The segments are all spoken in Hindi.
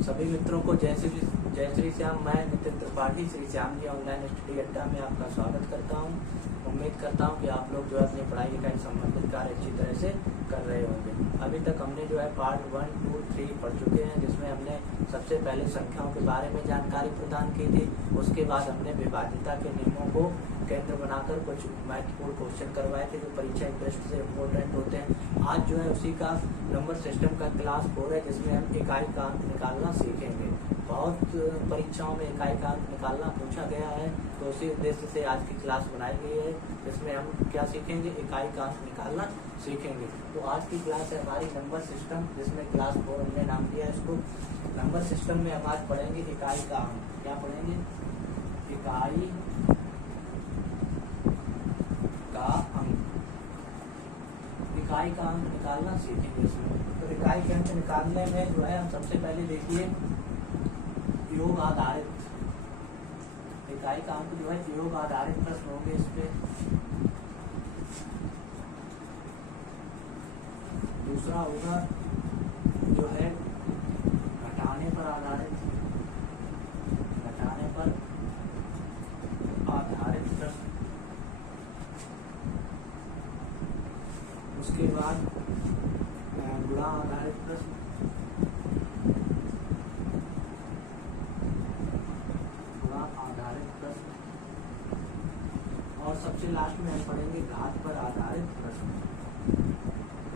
सभी मित्रों को जय श्री श्याम। मैं नितिन त्रिपाठी श्री श्याम जी ऑनलाइन स्टडी अड्डा में आपका स्वागत करता हूं। उम्मीद करता हूं कि आप लोग जो है अपनी पढ़ाई लिखाई संबंधित कार्य अच्छी तरह से कर रहे होंगे। अभी तक हमने जो है पार्ट 1, 2, 3 पढ़ चुके हैं, जिसमें हमने सबसे पहले संख्याओं के बारे में जानकारी प्रदान की थी। उसके बाद हमने विभाज्यता के नियमों को केंद्र बनाकर कुछ महत्वपूर्ण क्वेश्चन करवाए थे जो परीक्षा की दृष्टि से इम्पोर्टेंट होते हैं। आज जो है उसी का नंबर सिस्टम का क्लास 4 है, जिसमें हम इकाई का अंक निकालना सीखेंगे। बहुत परीक्षाओं में इकाई का अंक निकालना पूछा गया है, तो उसी उद्देश्य से आज की क्लास बनाई गई है, जिसमें हम क्या सीखेंगे, इकाई का अंक निकालना सीखेंगे। तो आज की क्लास है हमारी नंबर सिस्टम, जिसमें क्लास 4 हमने नाम दिया है इसको। नंबर सिस्टम में हम आज पढ़ेंगे इकाई का अंक। क्या पढ़ेंगे? इकाई का अंक। इकाई का अंक निकालना सीखेंगे इसमें। तो इकाई के अंक निकालने में जो है हम सबसे पहले देखिए योग आधारित इकाई का अंक जो है योग आधारित प्रश्न होंगे इस पे। दूसरा होगा जो है घटाने पर आधारित प्रश्न। उसके बाद गुणा आधारित प्रश्न। और सबसे लास्ट में हम पढ़ेंगे घात पर आधारित प्रश्न।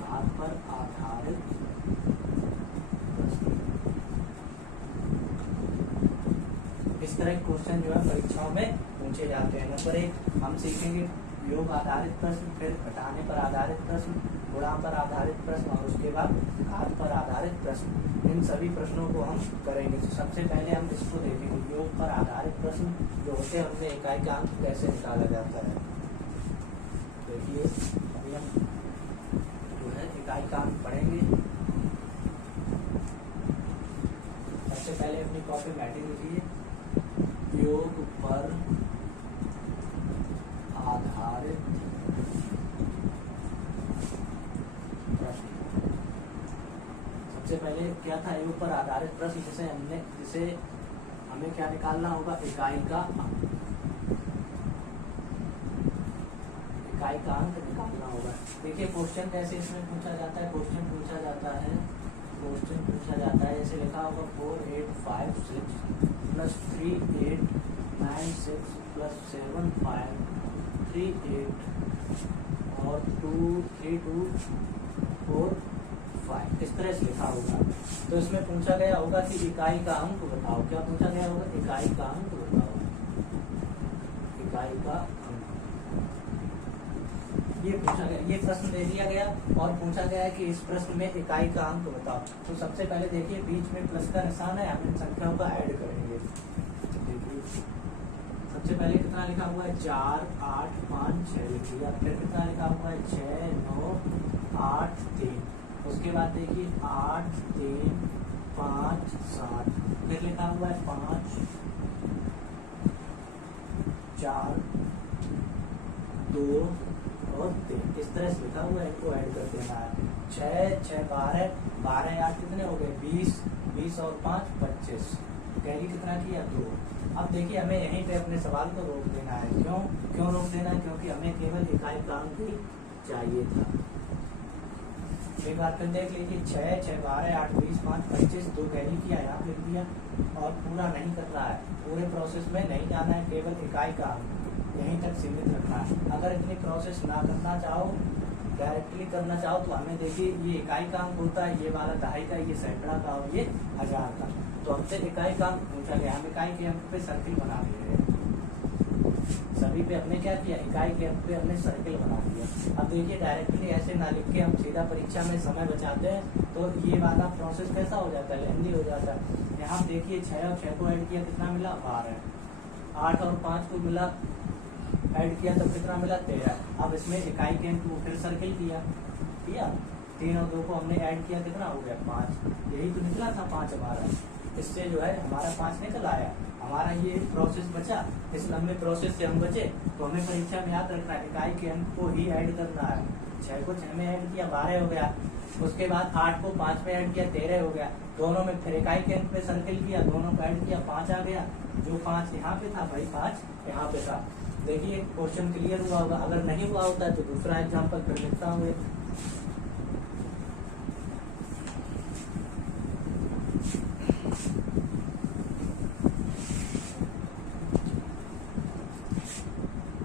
घात पर आधारित प्रश्न। इस तरह के क्वेश्चन जो है परीक्षाओं में पूछे जाते हैं। नंबर 1 हम सीखेंगे योग आधारित प्रश्न, फिर घटाने पर आधारित प्रश्न, गुणा पर आधारित प्रश्न और उसके बाद घात पर आधारित प्रश्न। इन सभी प्रश्नों को हम करेंगे। तो सबसे पहले हम इसको देखेंगे योग पर आधारित प्रश्न जो होते हैं, उनमें इकाई का अंक कैसे निकाला जाता है। देखिए अभी हम जो है इकाई का अंक पढ़ेंगे। सबसे पहले अपनी कॉपी में हेडिंग लिखिए योग पर आधारित प्रश्न। सबसे पहले क्या था, योग पर आधारित प्रश्न, जिसे हमें क्या निकालना होगा, इकाई का अंक। इकाई का अंक निकालना होगा। देखिए क्वेश्चन कैसे इसमें पूछा जाता है। क्वेश्चन पूछा जाता है जैसे लिखा होगा 4, 8, 5, 6 प्लस 3, 8, 9, 6 प्लस 7, 5, 3, 8 और 2, 3, 2, 4, 5 इस तरह से लिखा होगा। तो इसमें पूछा गया होगा कि इकाई का अंक बताओ। क्या पूछा गया होगा? इकाई का अंक बताओ। इकाई का अंक ये पूछा गया, ये प्रश्न दे दिया गया और पूछा गया है कि इस प्रश्न में इकाई का अंक बताओ। तो सबसे पहले देखिए बीच में प्लस का निशान है, हम इन संख्याओं का ऐड करेंगे। देखिए सबसे पहले कितना लिखा हुआ है, 4, 8, 5, 6 लिख दिया। फिर कितना लिखा हुआ है, 6, 9, 8, 3। उसके बाद देखिए 8, 3, 5, 7। फिर लिखा हुआ है 5, 4, 2 और 3। इस तरह से लिखा हुआ है, इनको ऐड कर देना है। 6, 6, 12, 12, 8 कितने हो गए, 20, 20 और 5, 25। कैरी कितना किया, 2। अब देखिए हमें यहीं पे अपने सवाल को रोक देना है। क्यों रोक देना है? क्योंकि हमें केवल इकाई का अंक ही चाहिए था। एक बार फिर देख लीजिए 6, 6, 12, 8, 20, 5, 25, 2 कैरी किया, यहाँ लिख दिया और पूरा नहीं कर रहा है। पूरे प्रोसेस में नहीं जाना है, केवल इकाई का अंक यहीं तक सीमित रखना है। अगर इतनी प्रोसेस ना करना चाहो, डायरेक्टली करना चाहो, तो हमें देखिए ये इकाई का अंक होता है, ये वाला दहाई का, ये सैकड़ा का और ये 1000 का। तो हमसे इकाई का अंक पूछा गया, हम इकाई के अंक पे सर्किल बना दिए। सभी पे हमने क्या किया, इकाई के अंक पे हमने सर्किल बना दिया। अब देखिए डायरेक्टली ऐसे ना लिख के हम सीधा परीक्षा में समय बचाते हैं, तो ये वाला प्रोसेस कैसा हो जाता है, लेंदी हो जाता है। यहाँ देखिए 6 और 6 को ऐड किया, कितना मिला, 12। 8 और 5 को मिला, ऐड किया तो कितना मिला, 13। अब इसमें इकाई के अंक को फिर सर्किल किया। 3 और 2 को हमने ऐड किया, कितना हो गया, 5। यही तो निकला था 5 हमारा। इससे जो है हमारा 5 निकल आया। हमारा ये प्रोसेस बचा। इस लंबे प्रोसेस से हम बचे, तो हमें परीक्षा में याद रखना है इकाई के अंक को ही ऐड करना है। 6 को 6 में ऐड किया 12 हो गया। उसके बाद 8 को 5 में ऐड किया 13 हो गया। दोनों में फिर इकाई के अंक पे सर्किल किया, दोनों को ऐड किया 5 आ गया। जो 5 यहाँ पे था भाई 5 यहाँ पे था। देखिए क्वेश्चन क्लियर हुआ होगा। अगर नहीं हुआ होता है तो दूसरा एग्जाम्पल फिर लिखता हूँ।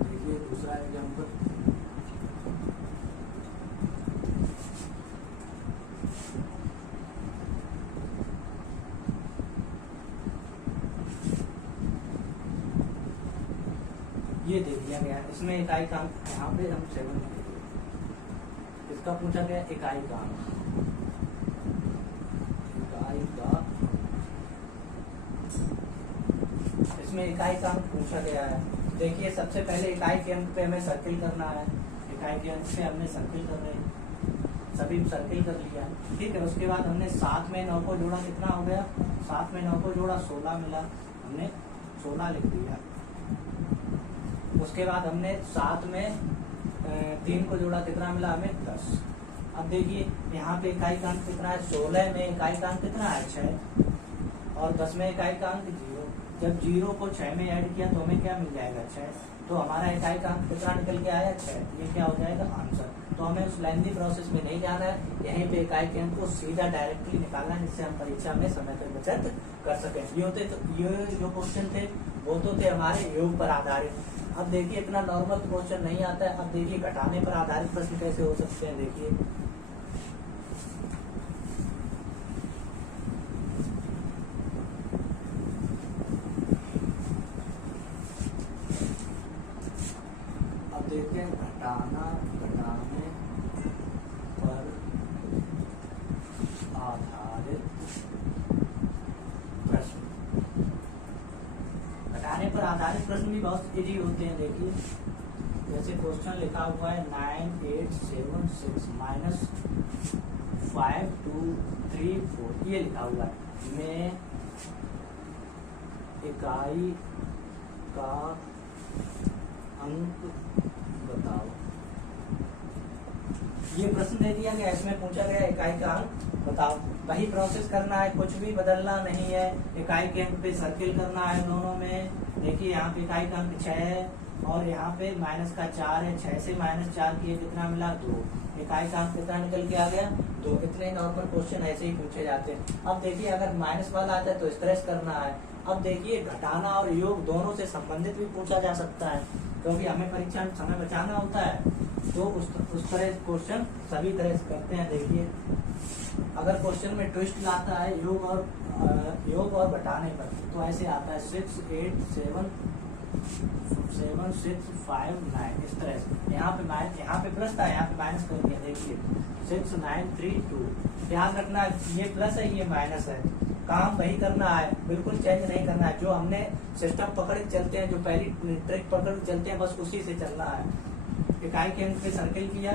देखिए दूसरा एग्जाम्पल, ये दे दिया गया। इसमें इकाई का अंक यहाँ पे हम 7 लिखेंगे। इसका पूछा गया इकाई का अंक, इकाई का, इसमें इकाई का अंक पूछा गया है। देखिए सबसे पहले इकाई के अंक पे हमें सर्किल करना है। इकाई के अंक पे हमने सर्किल कर रहे हैं, सभी सर्किल कर लिया, ठीक है। उसके बाद हमने 7 में 9 को जोड़ा, कितना हो गया? 7 में 9 को जोड़ा 16 मिला, हमने 16 लिख दिया। उसके बाद हमने 7 में 3 को जोड़ा, कितना मिला हमें? 10। अब देखिए यहाँ पे इकाई का अंक कितना है? 16 में इकाई का अंक कितना है? 6। और 10 में इकाई का अंक 0। जब 0 को 6 में ऐड किया तो हमें क्या मिल जाएगा? 6। तो हमारा इकाई का अंक कितना निकल के आया? 6। ये क्या हो जाएगा? आंसर। तो हमें उस लेंथी प्रोसेस में नहीं जाना है, यहीं पे इकाई के अंक को सीधा डायरेक्टली निकालना है, जिससे हम परीक्षा में समय की बचत कर सकें। ये जो क्वेश्चन थे वो तो थे हमारे योग पर आधारित। अब देखिए इतना नॉर्मल क्वेश्चन नहीं आता है। अब देखिए घटाने पर आधारित प्रश्न कैसे हो सकते हैं। देखिए अब देखते हैं घटाने पर आधारित प्रश्न। घटाने पर आधारित प्रश्न भी बहुत इजी होते हैं। देखिए जैसे क्वेश्चन लिखा हुआ है 9876 माइनस 5234, ये लिखा हुआ है। में इकाई का अंक बताओ। ये प्रश्न दे दिया गया, इसमें पूछा गया इकाई का अंक बताओ। वही प्रोसेस करना है, कुछ भी बदलना नहीं है। इकाई के अंक पे सर्किल करना है दोनों में। देखिए यहाँ पे इकाई का अंक 6 है और यहाँ पे माइनस का 4 है। 6 से -4 किए, कितना मिला? 2। इकाई का अंक कितना निकल के आ गया? 2। इतने नॉर्मल क्वेश्चन ऐसे ही पूछे जाते हैं। अब देखिए अगर माइनस वाला आता है तो इस तरह से करना है। अब देखिए घटाना और योग दोनों से संबंधित भी पूछा जा सकता है, क्योंकि हमें परीक्षा में समय बचाना होता है। तो उस तरह क्वेश्चन सभी तरह से करते हैं। देखिए अगर क्वेश्चन में ट्विस्ट लाता है योग और घटाने पर, तो ऐसे आता है 6 8 7 7 6 5 9, इस तरह से। यहाँ पे प्लस था, यहाँ पे माइनस कर दिया। देखिए 6 9 3 2। ध्यान रखना ये प्लस है ये माइनस है, काम वही करना है, बिल्कुल चेंज नहीं करना है। जो हमने सिस्टम पकड़ के चलते हैं, जो पहली ट्रिक पकड़ के चलते हैं, बस उसी से चलना है। इकाई के अंक पे सर्किल किया,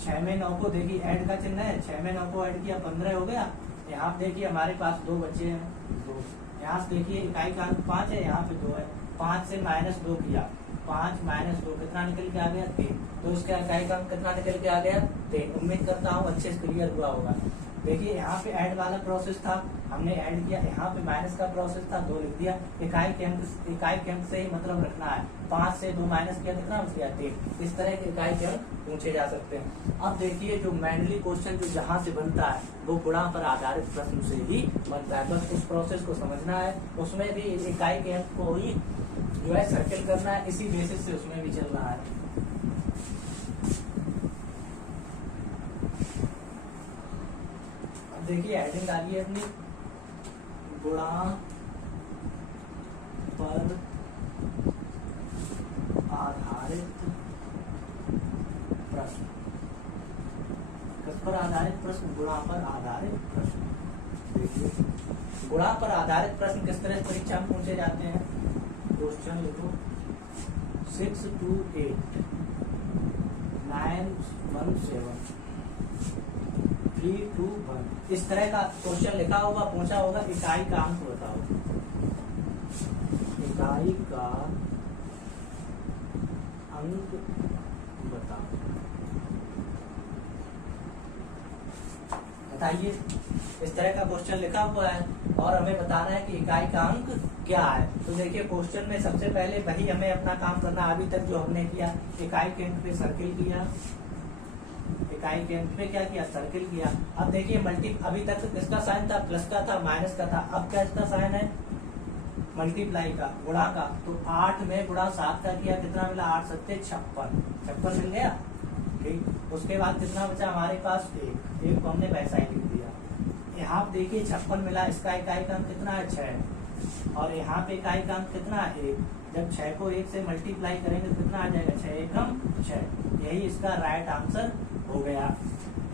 6 में 9 को देखिए ऐड का चिन्ह है, 6 में 9 को ऐड किया 15 हो गया। यहाँ पे देखिए हमारे पास 2 बच्चे हैं, 2। यहाँ से देखिए इकाई का अंक 5 है, यहाँ पे 2 है। 5 से -2 किया, 5 - 2 कितना निकल के आ गया? 3। तो इसका इकाई का अंक कितना निकल के आ गया? 3। उम्मीद करता हूँ अच्छे से क्लियर हुआ होगा। देखिए यहाँ पे ऐड वाला प्रोसेस था, हमने ऐड किया। यहाँ पे माइनस का प्रोसेस था, 2 लिख दिया। इकाई के अंक से ही मतलब रखना है। 5 से 2 माइनस किया, कितना बच गया? 3। इस तरह के इकाई के अंक पूछे जा सकते हैं। अब देखिए जो मेनली क्वेश्चन जो जहाँ से बनता है वो गुणा पर आधारित प्रश्न से ही बनता है। बस उस प्रोसेस को समझना है। उसमें भी इकाई के अंक को ही जो है सर्किल करना है, इसी बेसिस से उसमें भी चलना है। देखिए हेडिंग डालिए अपनी, गुणा पर आधारित प्रश्न। किस पर आधारित प्रश्न? गुणा पर आधारित प्रश्न। देखिए गुणा पर आधारित प्रश्न किस तरह परीक्षा में पूछे जाते हैं। क्वेश्चन लिखो 6 2 8 9 1 7 3 2 1, इस तरह का क्वेश्चन लिखा होगा, पूछा होगा इकाई का अंक बताओ। इकाई का अंक बताओ। बताइए। इस तरह का क्वेश्चन लिखा हुआ है और हमें बताना है कि इकाई का अंक क्या है। तो देखिए क्वेश्चन में सबसे पहले वही हमें अपना काम करना, अभी तक जो हमने किया, इकाई के अंक पे सर्किल किया, इकाई के अंक पे क्या किया, सर्किल किया। अब देखिए मल्टी, अभी तक किसका साइन था, प्लस का था, माइनस का था, अब क्या इसका साइन है, मल्टीप्लाई का, गुणा का। तो 8 में गुणा 7 का किया, कितना मिला, 8 सत्ते 56, 56 मिल गया। ठीक, उसके बाद कितना बचा हमारे पास, एक को हमने वैसा ही लिख दिया। यहाँ पे देखिए 56 मिला, इसका इकाई का अंक कितना है, 6, और यहाँ पे इकाई का अंक कितना है, 1। जब 6 को 1 से मल्टीप्लाई करेंगे तो कितना आ जाएगा, 6 एकम 6। यही इसका राइट आंसर हो गया।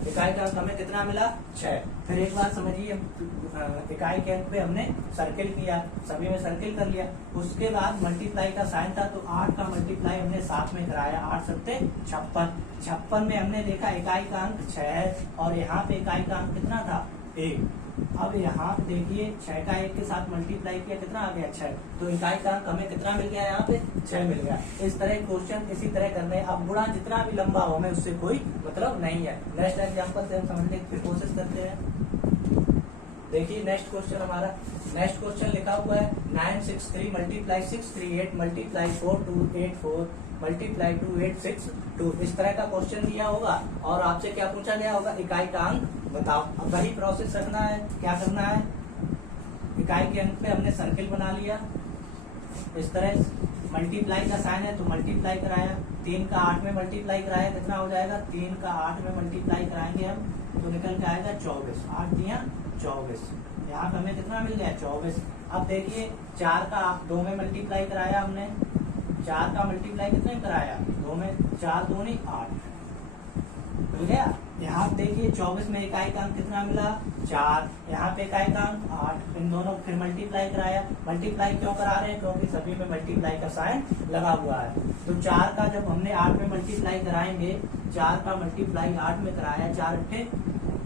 इकाई का अंक हमें कितना मिला, 6। फिर एक बार समझिए, इकाई के अंक पे हमने सर्किल किया, सभी में सर्किल कर लिया। उसके बाद मल्टीप्लाई का साइन था, तो 8 का मल्टीप्लाई हमने 7 में कराया, 8 सत्ते 56। 56 में हमने देखा इकाई का अंक 6 है, और यहाँ पे इकाई का अंक कितना था, 1। अब यहाँ पे देखिए 6 का 1 के साथ मल्टीप्लाई किया, कितना आ गया, 6। तो इकाई का अंक हमें कितना मिल गया, यहाँ पे 6 मिल गया। इस तरह क्वेश्चन इसी तरह करने, अब गुणा जितना भी लंबा हो हमें उससे कोई मतलब नहीं है। नेक्स्ट एग्जाम्पल से हम समझने की कोशिश करते हैं। देखिए नेक्स्ट क्वेश्चन हमारा, नेक्स्ट क्वेश्चन लिखा हुआ है 963 मल्टीप्लाई 638 मल्टीप्लाई 4284 मल्टीप्लाई 2862। इस तरह का क्वेश्चन दिया होगा और आपसे क्या पूछा गया होगा, इकाई का अंक बताओ। अब वही प्रोसेस रखना है, क्या करना है, इकाई के अंक पे हमने सर्किल बना लिया, इस तरह मल्टीप्लाई का साइन है तो मल्टीप्लाई कराया, 3 का 8 में मल्टीप्लाई कराया, कितना हो जाएगा, 3 का 8 में मल्टीप्लाई कराएंगे हम तो निकल के आएगा 24, 8 दिया 24। यहाँ पे हमें कितना मिल गया, 24। अब देखिए 4 का 2 में मल्टीप्लाई कराया हमने, 4 का मल्टीप्लाई कितने में कराया, 2 में, 4 दूनी 8 मिल गया। यहाँ पे देखिए 24 में इकाई का अंक कितना मिला, 4, यहाँ पे इकाई का अंक 8, इन दोनों फिर मल्टीप्लाई कराया। मल्टीप्लाई क्यों करा रहे हैं, क्योंकि सभी में मल्टीप्लाई का साइन लगा हुआ है। तो 4 का जब हमने 8 में मल्टीप्लाई कराएंगे, 4 का मल्टीप्लाई 8 में कराया, 4 अट्ठे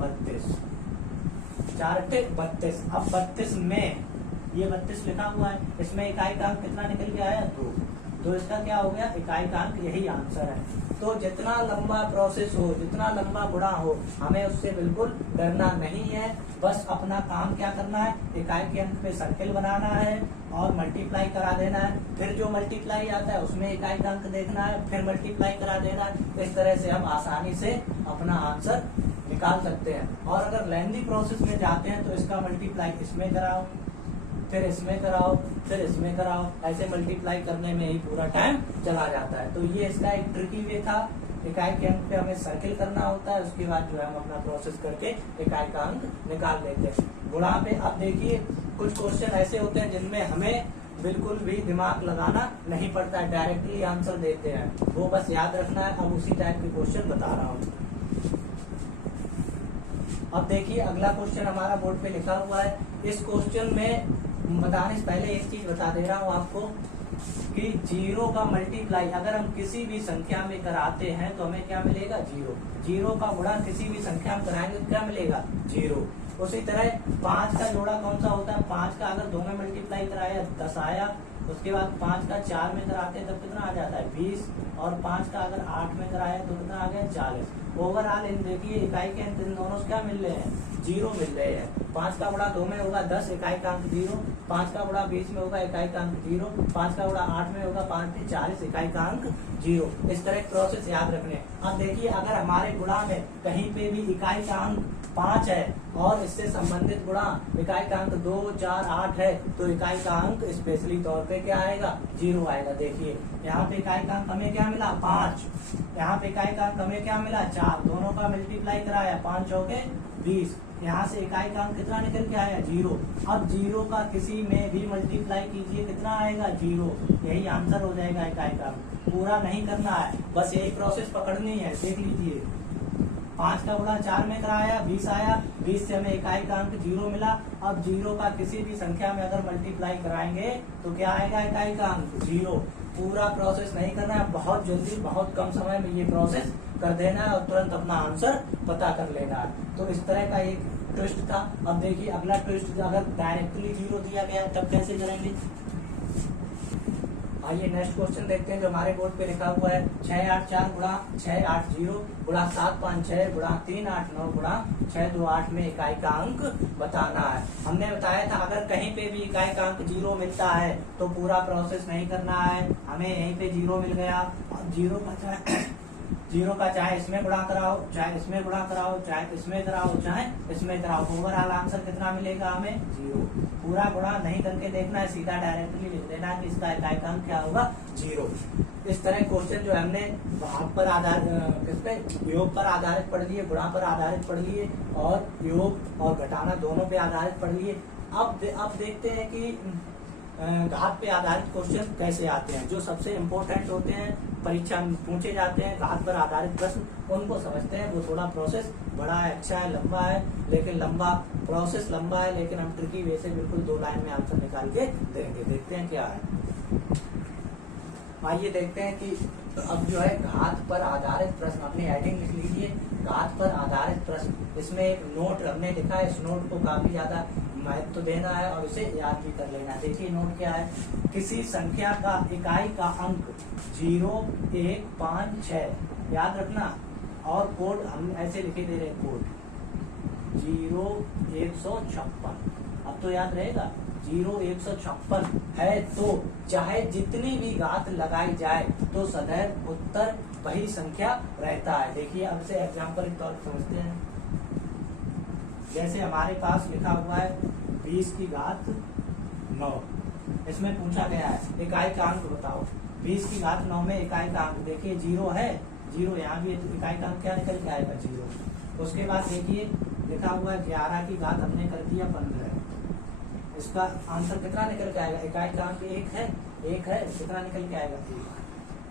32, 4 अट्ठे 32। अब 32 में ये 32 लिखा हुआ है, इसमें इकाई का अंक कितना निकल के आया, 2। तो इसका क्या हो गया, इकाई का अंक, यही आंसर है। तो जितना लंबा प्रोसेस हो, जितना लंबा गुणा हो, हमें उससे बिल्कुल डरना नहीं है। बस अपना काम क्या करना है, इकाई के अंक पे सर्किल बनाना है और मल्टीप्लाई करा देना है। फिर जो मल्टीप्लाई आता है उसमें इकाई का अंक देखना है, फिर मल्टीप्लाई करा देना है। इस तरह से हम आसानी से अपना आंसर निकाल सकते हैं। और अगर लेंथी प्रोसेस में जाते हैं तो इसका मल्टीप्लाई इसमें कराओ, फिर इसमें कराओ, फिर इसमें कराओ, ऐसे मल्टीप्लाई करने में ही पूरा टाइम चला जाता है। तो ये इसका एक ट्रिकी वे था। इकाई के अंक पे हमें सर्किल करना होता है, उसके बाद जो है हम अपना प्रोसेस करके इकाई का अंक निकाल लेते हैं। गुणा पे अब देखिए कुछ क्वेश्चन ऐसे होते हैं जिनमें हमें बिल्कुल भी दिमाग लगाना नहीं पड़ता है, डायरेक्टली आंसर देते हैं, वो बस याद रखना है। अब उसी टाइप के क्वेश्चन बता रहा हूँ। अब देखिए अगला क्वेश्चन हमारा बोर्ड पे लिखा हुआ है। इस क्वेश्चन में बताने से पहले एक चीज बता दे रहा हूँ आपको कि 0 का मल्टीप्लाई अगर हम किसी भी संख्या में कराते हैं तो हमें क्या मिलेगा, 0। 0 का गुणा किसी भी संख्या में कराएंगे तो क्या मिलेगा, 0। उसी तरह 5 का जोड़ा कौन सा होता है, 5 का अगर 2 में मल्टीप्लाई कराया 10 आया, उसके बाद 5 का 4 में कराते हैं तब कितना आ जाता है, 20, और 5 का अगर 8 में कराया तो कितना आ गया, 40। ओवरऑल इन देखिए इकाई के अंक इन दोनों से क्या मिल रहे हैं, 0 मिल रहे हैं। 5 का गुणा 2 में होगा 10, इकाई का अंक 0। 5 का गुणा 20 में होगा, इकाई का अंक 0। 5 का गुणा 8 में होगा, 5 से 40, इकाई का अंक 0। इस तरह प्रोसेस याद रखने। अब देखिए अगर हमारे गुणा में कहीं पे भी इकाई का अंक 5 है और इससे संबंधित गुणा इकाई का अंक 2, 4, 8 है तो इकाई का अंक स्पेशली तौर पे क्या आएगा, 0 आएगा। देखिए यहाँ पे इकाई का अंक हमें क्या मिला, 5, यहाँ पे इकाई का अंक हमें क्या मिला, 4, दोनों का मल्टीप्लाई कराया, 5 चौके 20, यहाँ से इकाई का अंक कितना निकल के आया, 0। अब 0 का किसी में भी मल्टीप्लाई कीजिए, कितना आएगा, 0। यही आंसर हो जाएगा इकाई का अंक। पूरा नहीं करना है, बस यही प्रोसेस पकड़नी है। देख लीजिए 5 का गुणा 4 में कराया, 20 आया, 20 से हमें इकाई का अंक 0 मिला। अब 0 का किसी भी संख्या में अगर मल्टीप्लाई कराएंगे तो क्या आएगा, इकाई का अंक 0। पूरा प्रोसेस नहीं करना है, बहुत जल्दी बहुत कम समय में ये प्रोसेस कर देना है और तुरंत अपना आंसर पता कर लेना है। तो इस तरह का एक ट्विस्ट था। अब देखिए अगला ट्विस्ट, अगर डायरेक्टली 0 दिया गया तब कैसे करेंगे। आइए नेक्स्ट क्वेश्चन देखते हैं जो हमारे बोर्ड पे लिखा हुआ है 684 गुणा 680 गुणा 756 गुणा 389 गुणा 628 में इकाई का अंक बताना है। हमने बताया था अगर कहीं पे भी इकाई का अंक 0 मिलता है तो पूरा प्रोसेस नहीं करना है, हमें यहीं पे 0 मिल गया। अब 0 का चाहे इसमें गुणा कराओ, चाहे इसमें गुणा कराओ, चाहे इसमें कराओ, चाहे इसमें कराओ, ओवरऑल आंसर कितना मिलेगा हमें 0। पूरा गुणा नहीं करके देखना है, सीधा डायरेक्टली लिख देना है कि इसका इकाई का अंक क्या होगा 0। इस तरह क्वेश्चन जो हमने भाग पर आधारित किस पे योग पर आधारित पढ़ लिए, गुणा पर आधारित पढ़ लिए और योग और घटाना दोनों पे आधारित पढ़ लिए। अब देखते हैं कि घात पे आधारित क्वेश्चन कैसे आते हैं, जो सबसे इम्पोर्टेंट होते हैं, परीक्षा में पूछे जाते हैं घात पर आधारित प्रश्न, उनको समझते हैं। वो थोड़ा प्रोसेस बड़ा है, अच्छा है, लंबा है, लेकिन प्रोसेस लंबा है, लेकिन हम ट्रिकी वे से बिल्कुल 2 लाइन में आंसर निकाल के देंगे। देखते हैं क्या है। आइए देखते हैं कि अब जो है घात पर आधारित प्रश्न, अपनी हेडिंग लिख लीजिए घात पर आधारित प्रश्न। इसमें एक नोट हमने लिखा है, इस नोट को काफी ज्यादा महत्व तो देना है और इसे याद भी कर लेना है। देखिए नोट क्या है, किसी संख्या का इकाई का अंक 0, 1, 5, 6 याद रखना, और कोड हम ऐसे लिखे दे रहे हैं, कोड 0, 156। अब तो याद रहेगा 0, 156 है तो चाहे जितनी भी घात लगाई जाए तो सदैव उत्तर वही संख्या रहता है। देखिए अब से एग्जाम्पल के तौर पर समझते हैं। जैसे हमारे पास लिखा हुआ है 20 की घात 9, इसमें पूछा गया है इकाई का अंक बताओ। 20 की घात 9 में इकाई का अंक देखिए 0 है, 0 यहाँ भी इकाई का अंक क्या निकल के आएगा 0। उसके बाद देखिए लिखा हुआ है 11 की घात हमने कर दिया 15, इसका आंसर कितना निकल के आएगा, इकाई का अंक 1 है, कितना निकल के आएगा 1।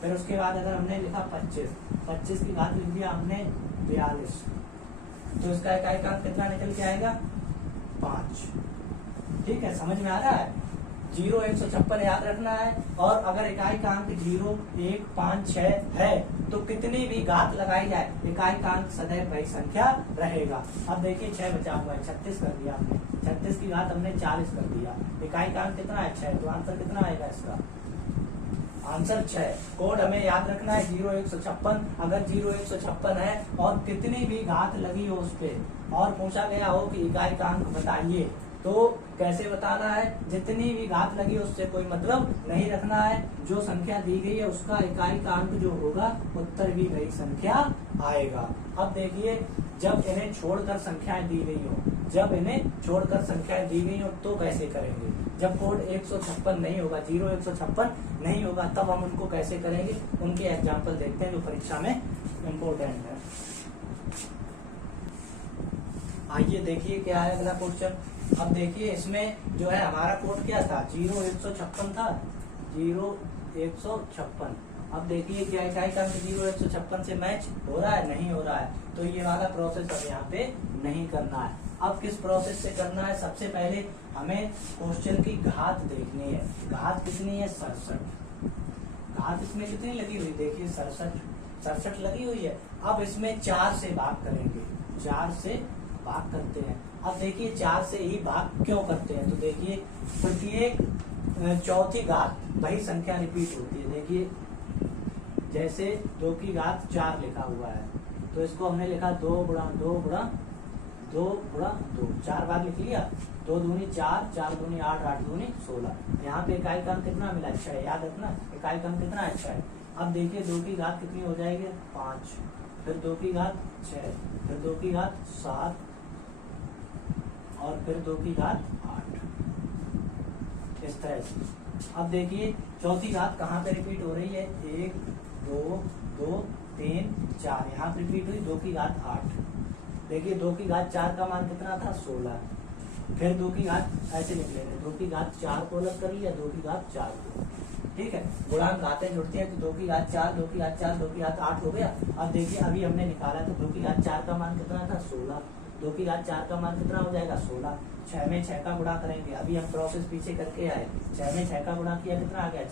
फिर उसके बाद अगर हमने लिखा 25 की घात लिख दिया हमने 42, तो इसका इकाई का अंक कितना निकल के आएगा 5। ठीक है, समझ में आ रहा है। 0, 156 याद रखना है, और अगर इकाई का अंक 0, 1, 5, 6 है तो कितनी भी घात लगाई जाए इकाई का अंक सदैव वही संख्या रहेगा। अब देखिए 6 बचा हुआ है, 36 कर दिया हमने, 36 की घात हमने 40 कर दिया, इकाई का अंक कितना है 6, तो आंसर कितना आएगा इसका, आंसर 6। कोड हमें याद रखना है 0, 156। अगर 0, 156 है और कितनी भी घात लगी हो उस पे और पूछा गया हो कि इकाई का अंक बताइए, तो कैसे बताना है, जितनी भी घात लगी है उससे कोई मतलब नहीं रखना है, जो संख्या दी गई है उसका इकाई का अंक जो होगा उत्तर भी वही संख्या आएगा। अब देखिए जब इन्हें छोड़कर संख्याएं दी गई हो, तो कैसे करेंगे। जब कोड 156 नहीं होगा, 0, 156 नहीं होगा, तब हम उनको कैसे करेंगे, उनके एग्जाम्पल देखते हैं जो परीक्षा में इम्पोर्टेंट है। आइए देखिए क्या है अगला क्वेश्चन। अब देखिए इसमें जो है हमारा कोड क्या था, 0, 156 था, 0, 156। अब देखिए क्या इकाई का अंक 0, 156 से मैच हो रहा है, नहीं हो रहा है, तो ये वाला प्रोसेस अब यहाँ पे नहीं करना है। अब किस प्रोसेस से करना है, सबसे पहले हमें क्वेश्चन की घात देखनी है। घात कितनी है 67, घात इसमें कितनी लगी हुई देखिए 67 लगी हुई है। अब इसमें 4 से भाग करेंगे, 4 से भाग करते हैं। अब देखिए 4 से ही भाग क्यों करते हैं, तो देखिए प्रत्येक चौथी घात वही संख्या रिपीट होती है। देखिए जैसे 2 की घात 4 लिखा हुआ है, तो इसको हमने लिखा 2 गुणा 2 गुणा 2 गुणा 2, 4 बार लिख लिया, 2 दूनी 4, 4 दूनी 8, 8 दूनी 16। यहाँ पे इकाई का अंक कितना मिला 6, याद रखना इकाई का अंक कितना है 6। अब देखिए 2 की घात कितनी हो जाएगी 5, फिर 2 की घात 6, फिर 2 की घात 7 और फिर 2 की घात 8, इस तरह से। अब देखिए चौथी घात कहाँ पे रिपीट हो रही है, 1, 2, 2, 3, 4, यहाँ पे रिपीट हुई 2 की घात 8। देखिए 2 की घात 4 का मान कितना था 16, फिर 2 की घात ऐसे लिख लेंगे, 2 की घात 4 को अलग कर लिया, 2 की घात 4 को। ठीक है, गुणांक घातें जुड़ती हैं तो 2 की घात 4, 2 की घात 4, 2 की घात 8 हो गया। अब देखिए अभी हमने निकाला तो 2 की घात 4 का मान कितना था 16, 2 की घात 4 का मान कितना हो जाएगा 16। 6 में 6 का गुणा करेंगे, अभी हम प्रोसेस पीछे करके आए, 6 में 6 का गुणा किया कितना आ गया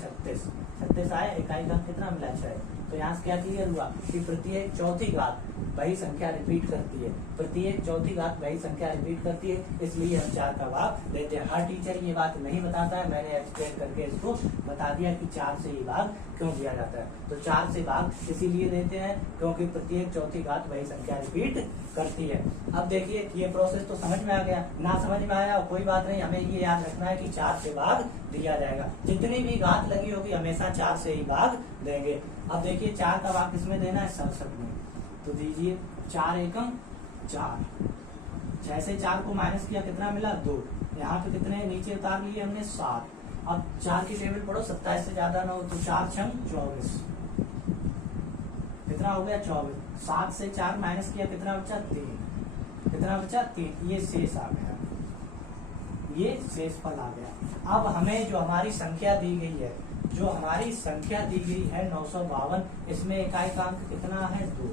36 आया, इकाई का कितना मिला 6। तो यहाँ से क्या क्लियर हुआ कि प्रत्येक चौथी घात वही संख्या रिपीट करती है, प्रत्येक चौथी घात वही संख्या रिपीट करती है, इसलिए हम 4 का भाग लेते हैं। हर टीचर ये बात नहीं बताता है, मैंने एक्सप्लेन करके इसको बता दिया कि 4 से ही भाग क्यों दिया जाता है। तो 4 से भाग इसीलिए देते हैं क्योंकि प्रत्येक चौथी घात वही संख्या रिपीट करती है। अब देखिए ये प्रोसेस तो समझ में आ गया, ना समझ में आया कोई बात नहीं, हमें ये याद रखना है कि 4 से भाग दिया जाएगा। जितनी भी घात लगी होगी हमेशा 4 से ही भाग देंगे। अब देखिए 4 का भाग किसमें देना है, 67 में। तो दीजिए 4 एकम 4, 6 से 4 को माइनस किया कितना मिला 2, यहाँ पे कितने नीचे उतार लिए हमने 7। अब 4 की टेबल पढ़ो, 27 से ज्यादा ना हो तो 4 छंग 24, कितना हो गया 24। 7 से 4 माइनस किया कितना बचा 3, कितना बचा 3, ये शेष आ गया, ये शेष फल आ गया। अब हमें जो हमारी संख्या दी गई है, जो हमारी संख्या दी गई है 952, इसमें इकाइकांक कितना है 2,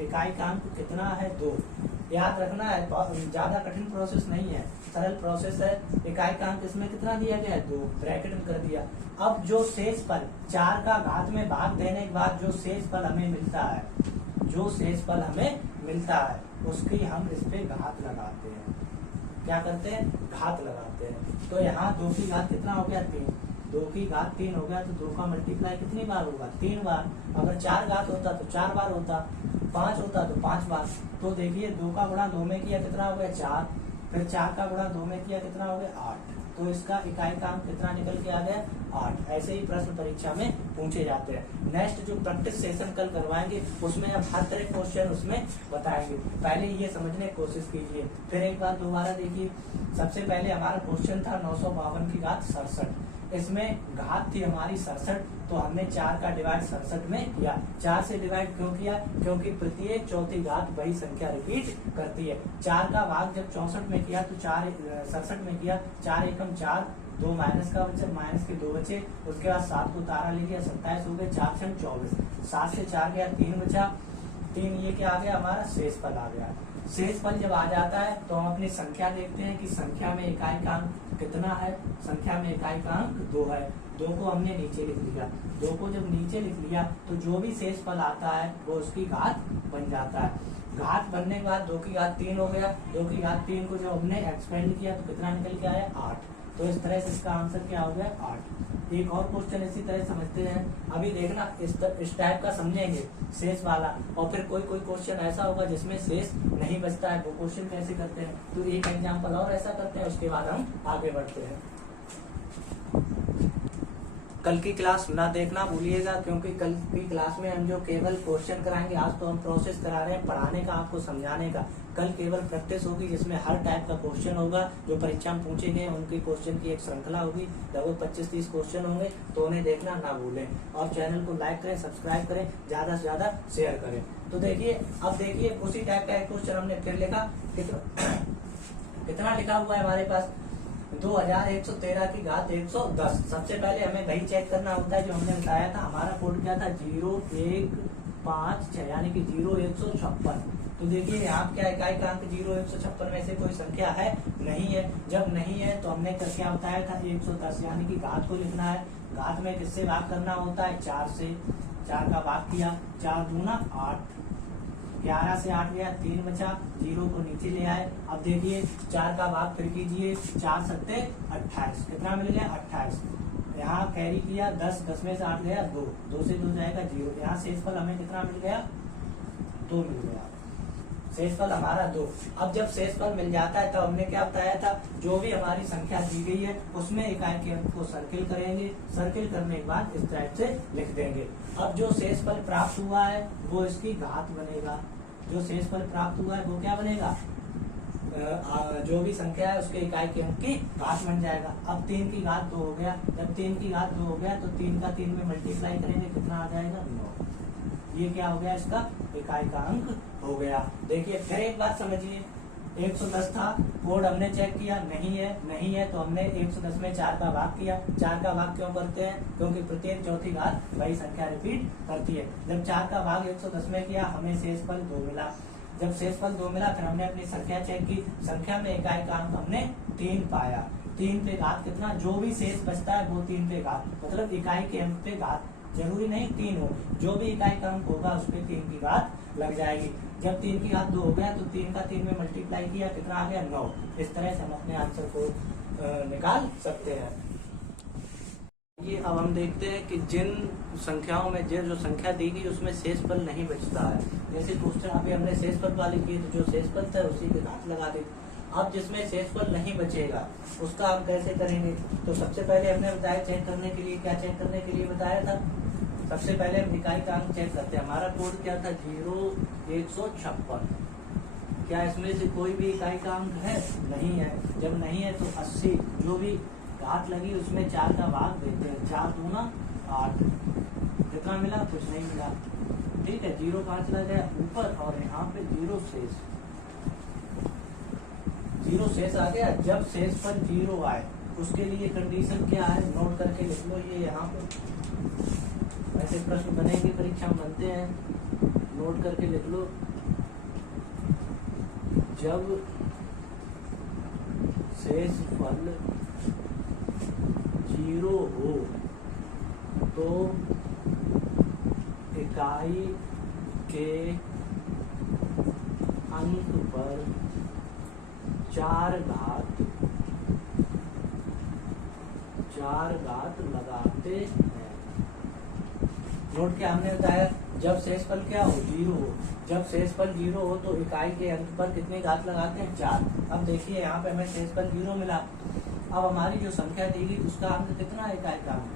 इकाइकांक कितना है 2। याद रखना है, ज्यादा कठिन प्रोसेस नहीं है, सरल प्रोसेस है। इकाइकांक इसमें कितना दिया गया है 2, ब्रैकेट में कर दिया। अब जो शेष फल 4 का घात में भाग देने के बाद जो शेष फल हमें मिलता है, जो शेष फल हमें मिलता है उसकी हम इस पे घात लगाते हैं। क्या करते हैं, घात लगाते हैं। तो यहाँ 2 की घात कितना हो गया 3, 2 की घात 3 हो गया, तो 2 का मल्टीप्लाई कितनी बार होगा 3 बार। अगर 4 घात होता तो 4 बार होता, 5 होता तो 5 बार। तो देखिए 2 का गुणा 2 में किया कितना हो गया 4, फिर 4 का गुणा 2 में किया कितना हो गया 8। तो इसका इकाइकांक कितना निकल के आ गया 8। ऐसे ही प्रश्न परीक्षा में पूछे जाते हैं। नेक्स्ट जो प्रैक्टिस सेशन कल करवाएंगे उसमें अब हर तरह क्वेश्चन उसमें बताएंगे। पहले ये समझने की कोशिश कीजिए, फिर एक बार दोबारा देखिए। सबसे पहले हमारा क्वेश्चन था 952 की घात 67, इसमें घात थी हमारी 67, तो हमने 4 का डिवाइड 67 में किया। 4 से डिवाइड क्यों किया, क्योंकि प्रत्येक चौथी घात वही संख्या रिपीट करती है। 4 का भाग जब 64 में किया तो 67 में किया, 4 एकम 4, 2 माइनस का बचे, माइनस के 2 बचे, उसके बाद 7 को तारा ले लिया, 27 हो गए, 4 छंग 24, 7 से 4 गया 3 बचा, 3 ये क्या आ गया हमारा शेष फल आ गया। शेष फल जब आ जाता है तो हम अपनी संख्या देखते हैं कि संख्या में इकाइकांक कितना है, संख्या में इकाइकांक 2 है। 2 को हमने नीचे लिख लिया, 2 को जब नीचे लिख लिया तो जो भी शेष फल आता है वो उसकी घात बन जाता है। घात बनने के बाद 2 की घात 3 हो गया, 2 की घात 3 को जब हमने एक्सपेंड किया तो कितना निकल के आया 8। तो इस तरह से इसका आंसर क्या हो गया 8। एक और क्वेश्चन इसी तरह समझते हैं, अभी देखना इस टाइप का समझेंगे शेष वाला, और फिर कोई क्वेश्चन ऐसा होगा जिसमें शेष नहीं बचता है, वो क्वेश्चन कैसे करते हैं। तो एक एग्जांपल और ऐसा करते हैं, उसके बाद हम आगे बढ़ते हैं। कल की क्लास ना देखना भूलिएगा, क्योंकि कल की क्लास में हम जो केवल क्वेश्चन कराएंगे, आज तो हम प्रोसेस करा रहे हैं पढ़ाने का, आपको समझाने का। कल केवल प्रैक्टिस होगी जिसमें हर टाइप का क्वेश्चन होगा जो परीक्षा में पूछे गए, उनकी क्वेश्चन की एक श्रृंखला होगी, लगभग 25-30 क्वेश्चन होंगे, तो उन्हें देखना ना भूलें। और चैनल को लाइक करें, सब्सक्राइब करें, ज्यादा से ज्यादा शेयर करें। तो देखिए अब देखिए उसी टाइप का एक क्वेश्चन हमने फिर लिखा, कितना लिखा हुआ है हमारे पास 2113 की घात 110। सबसे पहले हमें वही चेक करना होता है जो हमने बताया था, हमारा कोड क्या था 0156, यानी कि 0156। तो देखिए यहाँ क्या इकाइकांक 0156 में से कोई संख्या है नहीं है। जब नहीं है तो हमने क्या बताया था 110, यानी कि घात को लिखना है। घात में किससे भाग करना होता है 4 से, 4 का भाग किया, 4 दूना 8, 11 से 8 गया, 3 बचा, 0 को नीचे ले आए। अब देखिए 4 का भाग फिर कीजिए, 4 सत्ते 28, कितना मिल गया 28। यहाँ कैरी किया 10, 10 में से 8 गया 2, 2 से 2 जाएगा 0। यहाँ शेषफल हमें कितना मिल गया 2 मिल गया, शेषफल हमारा 2। अब जब शेषफल मिल जाता है तब हमने क्या बताया था, जो भी हमारी संख्या दी गई है उसमें इकाई के अंक को सर्किल करेंगे, सर्किल करने के बाद इस टाइप से लिख देंगे। अब जो शेषफल प्राप्त हुआ है वो इसकी घात बनेगा, जो शेषफल प्राप्त हुआ है वो क्या बनेगा, जो भी संख्या है उसके इकाई के अंक की घात बन जाएगा। अब 3 की घात 2 हो गया, जब 3 की घात 2 हो गया तो 3 का 3 में मल्टीप्लाई करेंगे, कितना आ जाएगा 9। ये क्या हो गया, इसका इकाई का अंक हो गया। देखिए फिर एक बात समझिए, 110 था, कोड हमने चेक किया, नहीं है तो हमने 110 में 4 का भाग किया। 4 का भाग क्यों करते हैं, क्योंकि प्रत्येक चौथी घात वही संख्या रिपीट करती है। जब 4 का भाग 110 में किया हमें शेषफल 2 मिला। जब शेषफल 2 मिला फिर हमने अपनी संख्या चेक की, संख्या में इकाई का अंक हमने 3 पाया। 3 पे घात कितना, जो भी शेष बचता है वो 3 पे घात, मतलब इकाई के अंक पे घात जरूरी नहीं 3 हो, जो भी इकाई का अंक होगा उस पर 3 की घात लग जाएगी। जब 3 की घात 2 हो गया तो 3 का 3 में मल्टीप्लाई किया, कितना आ गया 9। इस तरह से हम अपने आंसर को निकाल सकते हैं। ये अब हम देखते हैं कि जिन संख्याओं में जो संख्या दी गई उसमें शेषफल नहीं बचता है। जैसे क्वेश्चन अभी हमने शेषफल वाले किए तो जो शेषफल था उसी के घात लगा दी। अब जिसमें शेषफल नहीं बचेगा उसका हम कैसे करेंगे? तो सबसे पहले हमने बताया चेक करने के लिए, क्या चेक करने के लिए बताया था? सबसे पहले हम इकाई का अंक चेक करते हैं। हमारा कोड क्या था? 0,156। क्या इसमें से कोई भी इकाई का अंक है? नहीं है। जब नहीं है तो 80 जो भी घात लगी उसमें 4 का भाग देते हैं। 4 दूना 8। कितना मिला? कुछ नहीं मिला। ठीक है, 0 कहाँ चला गया? ऊपर, और यहाँ पे 0 शेष। 0 शेष आ गया। जब शेष पर 0 आए उसके लिए कंडीशन क्या है? नोट करके लिख लो। ये यहाँ पे ऐसे प्रश्न बनेंगे, परीक्षा में बनते हैं, नोट करके लिख लो। जब शेषफल 0 हो तो इकाई के अंक पर 4 घात लगाते हैं। नोट क्या हमने बताया? जब शेषफल क्या हो? 0 हो। जब शेषफल 0 हो तो इकाई के अंक पर कितनी घात लगाते हैं? 4। अब देखिए यहाँ पे हमें शेषफल 0 मिला। अब हमारी जो संख्या दी गई उसका अंक कितना है? इकाई का अंक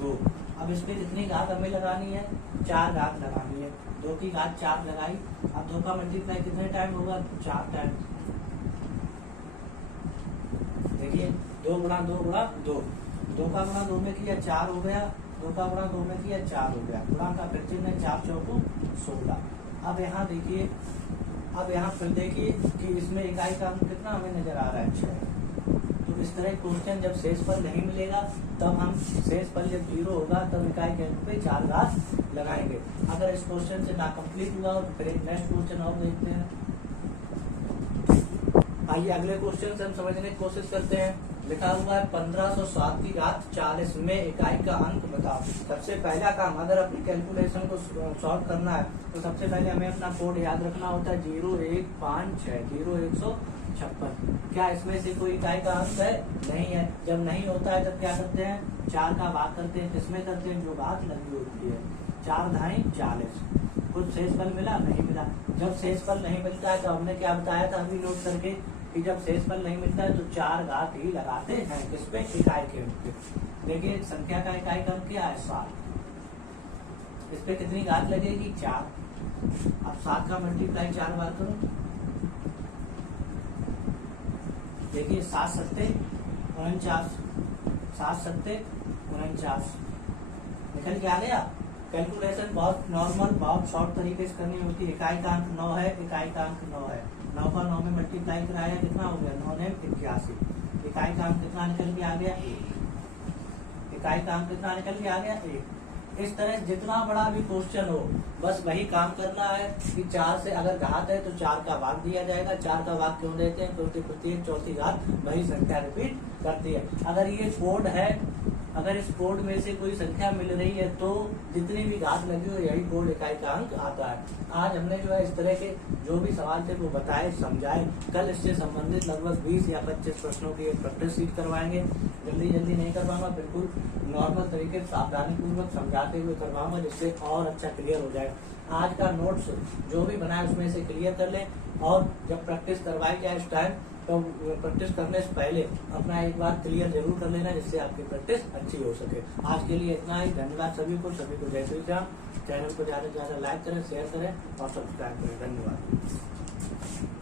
2। अब इस पे कितनी घात हमें लगानी है? 4 घात लगानी है। 2 की घात 4 लगाई। अब 2 का मल्टीप्लाई कितने टाइम होगा? 4 टाइम। देखिए 2 गुणा 2 गुणा 2। 2 का गुणा 2 में किया 4 हो गया। 2 का गुणा 2 में किया 4 हो गया। गुणा का फिर चिन्ह 4 चौको 16। अब यहाँ देखिए, अब यहाँ फिर देखिए कि इसमें इकाई का अंक कितना हमें नजर आ रहा है? 6। तो इस तरह क्वेश्चन जब शेषफल नहीं मिलेगा तब हम शेषफल जब 0 होगा तब इकाई के अंक पे 4 घात लगाएंगे। अगर इस क्वेश्चन से ना कंप्लीट हुआ तो फिर एक नेक्स्ट क्वेश्चन और देखते हैं। आइए अगले क्वेश्चन से हम समझने की कोशिश करते हैं। लिखा हुआ है 1507 की घात 40 में इकाई का अंक बताओ। सबसे पहला काम, अगर अपनी कैलकुलेशन को सॉल्व करना है तो सबसे पहले हमें अपना कोड याद रखना होता है 0156 0156। क्या इसमें से कोई इकाई का अंक है? नहीं है। जब नहीं होता है तब क्या करते हैं? 4 का भाग करते हैं। किसमें करते हैं? जो घात लगी होती है। 4 धाई 40। कुछ शेषफल मिला? नहीं मिला। जब शेषफल नहीं मिलता है तो हमने क्या बताया था अभी नोट करके कि जब शेषफल नहीं मिलता है तो 4 घात ही लगाते हैं। किस पे? इकाई के अंक पे। देखिए संख्या का इकाई का अंक क्या है? 7। इस पे कितनी घात लगेगी? 4। अब 7 का मल्टीप्लाई 4 बार करो। देखिए 7 सत्ते 49। 7 सत्ते 49 निकल के आ गया। कैलकुलेशन बहुत नॉर्मल, बहुत शॉर्ट तरीके से करनी होती है। इकाई का अंक 9 है, इकाई का अंक 9 है। 9 का 9 में मल्टीप्लाई कराया, कितना हो गया? 9 ने 81। इकाई का अंक कितना निकल के आ गया? 1। इकाई का अंक कितना निकल के आ गया? 1। इस तरह जितना बड़ा भी क्वेश्चन हो बस वही काम करना है कि 4 से अगर घात है तो 4 का भाग दिया जाएगा। 4 का भाग क्यों देते हैं? क्योंकि प्रत्येक चौथी घात वही संख्या रिपीट करती है। अगर ये कोड है, अगर इस कोड में से कोई संख्या मिल रही है तो जितनी भी घात लगी हो यही कोड इकाई का अंक आता है। आज हमने जो है इस तरह के जो भी सवाल थे वो बताए, समझाए। कल इससे संबंधित लगभग 20 या 25 प्रश्नों की एक प्रैक्टिस शीट करवाएंगे। जल्दी नहीं करवाऊंगा, बिल्कुल नॉर्मल तरीके से सावधानी पूर्वक समझाते हुए करवाऊंगा जिससे और अच्छा क्लियर हो जाए। आज का नोट्स जो भी बनाए उसमें से क्लियर कर लें और जब प्रैक्टिस करवाई जाए इस टाइम तो प्रैक्टिस करने से पहले अपना एक बार क्लियर जरूर कर लेना जिससे आपकी प्रैक्टिस अच्छी हो सके। आज के लिए इतना ही। धन्यवाद सभी को जय श्री राम। चैनल को ज्यादा से ज्यादा लाइक करें, शेयर करें और सब्सक्राइब करें। धन्यवाद।